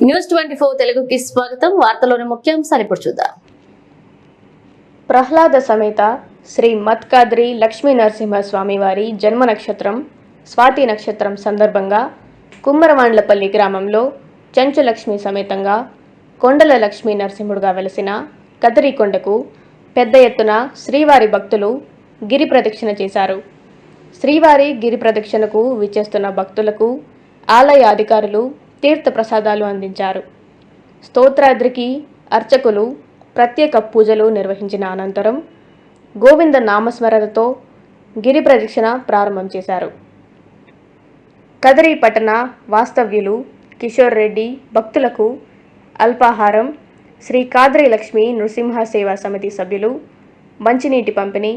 News twenty four తెలుగుకి స్వాగతం. వార్తలోని ముఖ్యాంశాలు ఇప్పుడు చూద్దాం. ప్రహ్లాద సమేత శ్రీ మత్కాద్రి లక్ష్మీ నరసింహస్వామి వారి జన్మ నక్షత్రం స్వాతి నక్షత్రం సందర్భంగా కుమ్మరవాండ్లపల్లి గ్రామంలో చెంచులక్ష్మి సమేతంగా కొండల లక్ష్మీ నరసింహుడుగా వెలసిన కదరికొండకు పెద్ద ఎత్తున శ్రీవారి భక్తులు గిరి ప్రదక్షిణ చేశారు. శ్రీవారి గిరి ప్రదక్షిణకు విచ్చేస్తున్న భక్తులకు ఆలయ అధికారులు తీర్థ ప్రసాదాలు అందించారు. స్తోత్రాద్రికి అర్చకులు ప్రత్యేక పూజలు నిర్వహించిన అనంతరం గోవింద నామస్మరణతో గిరి ప్రదక్షిణ ప్రారంభం చేశారు. కదరి పట్టణ వాస్తవ్యులు కిషోర్ రెడ్డి భక్తులకు అల్పాహారం శ్రీ కాదరి లక్ష్మి నృసింహ సేవా సమితి సభ్యులు మంచినీటి పంపిణీ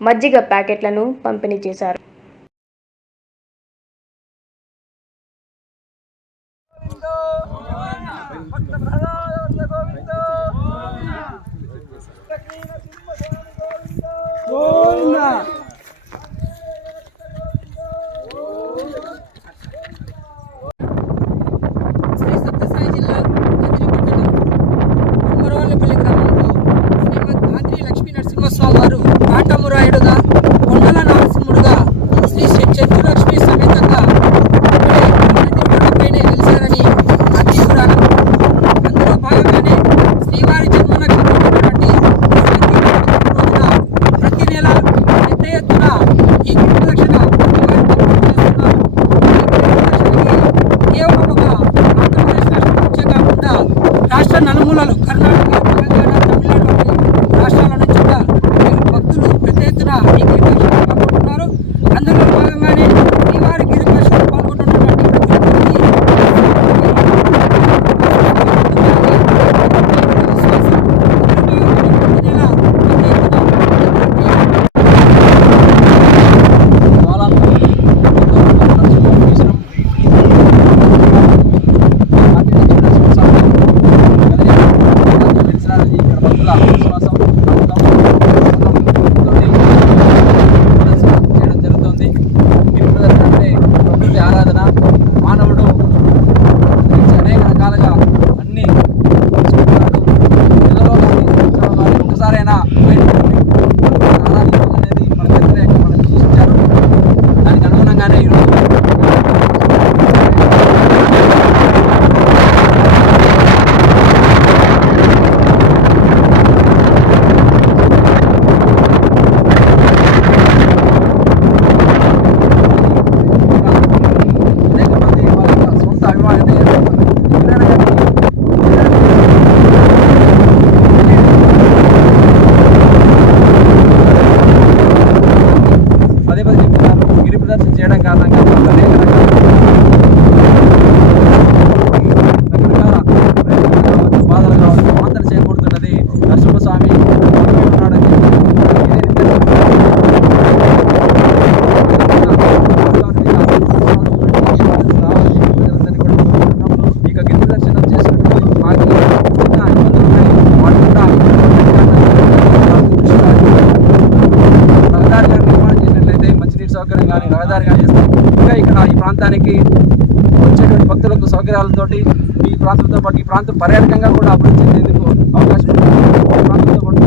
మజ్జిగ ప్యాకెట్లను పంపిణీ చేశారు. ప్రాంతానికి వచ్చేటువంటి భక్తులకు సౌకర్యాలతో ఈ ప్రాంతంతో పాటు ఈ ప్రాంతం పర్యాటకంగా కూడా అభివృద్ధి చెందేందుకు అవకాశం ఉంది. ప్రాంతంతో పాటు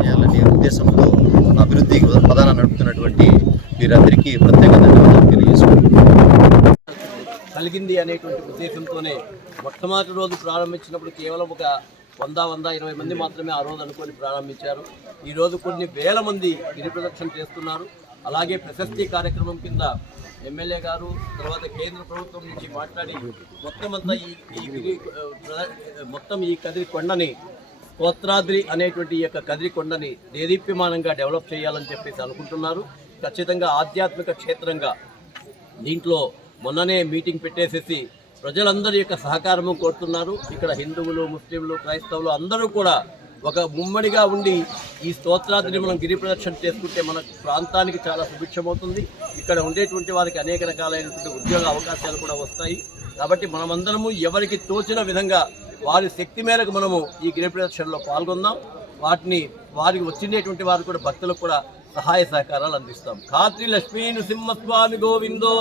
చేయాలనే ఉద్దేశంతో అభివృద్ధి ప్రధాన నడుపుతున్నటువంటి వీరందరికీ ప్రత్యేక ధన్యవాదాలు తెలియజేసుకుంటున్నాను. కలిగింది అనేటువంటి ఉద్దేశంతోనే మొట్టమొదటి రోజు ప్రారంభించినప్పుడు కేవలం ఒక వంద వంద ఇరవై మంది మాత్రమే ఆ రోజు అనుకొని ప్రారంభించారు. ఈరోజు కొన్ని వేల మంది గిరి ప్రదక్షిణ చేస్తున్నారు. అలాగే ప్రశస్తి కార్యక్రమం కింద ఎమ్మెల్యే గారు తర్వాత కేంద్ర ప్రభుత్వం నుంచి మాట్లాడి మొత్తం అంతా ఈ ప్ర- మొత్తం ఈ కదిరి కొండని కోత్రాద్రి అనేటువంటి యొక్క కదిరి కొండని దేదీప్యమానంగా డెవలప్ చేయాలని చెప్పేసి అనుకుంటున్నారు. ఖచ్చితంగా ఆధ్యాత్మిక క్షేత్రంగా దీంట్లో మొన్ననే మీటింగ్ పెట్టేసేసి ప్రజలందరి యొక్క సహకారము కోరుతున్నారు. ఇక్కడ హిందువులు ముస్లింలు క్రైస్తవులు అందరూ కూడా ఒక ముమ్మడిగా ఉండి ఈ స్తోత్రాదిని మనం గిరి ప్రదక్షిణ చేసుకుంటే మన ప్రాంతానికి చాలా సుభిక్షమవుతుంది. ఇక్కడ ఉండేటువంటి వారికి అనేక రకాలైనటువంటి ఉద్యోగ అవకాశాలు కూడా వస్తాయి. కాబట్టి మనమందరము ఎవరికి తోచిన విధంగా వారి శక్తి మేరకు మనము ఈ గిరి ప్రదక్షిణలో పాల్గొందాం. వాటిని వారికి వచ్చినటువంటి వారు కూడా భక్తులకు కూడా సహాయ సహకారాలు అందిస్తాం. ఖాత్రి లక్ష్మీ నృసింహస్వామి గోవిందో.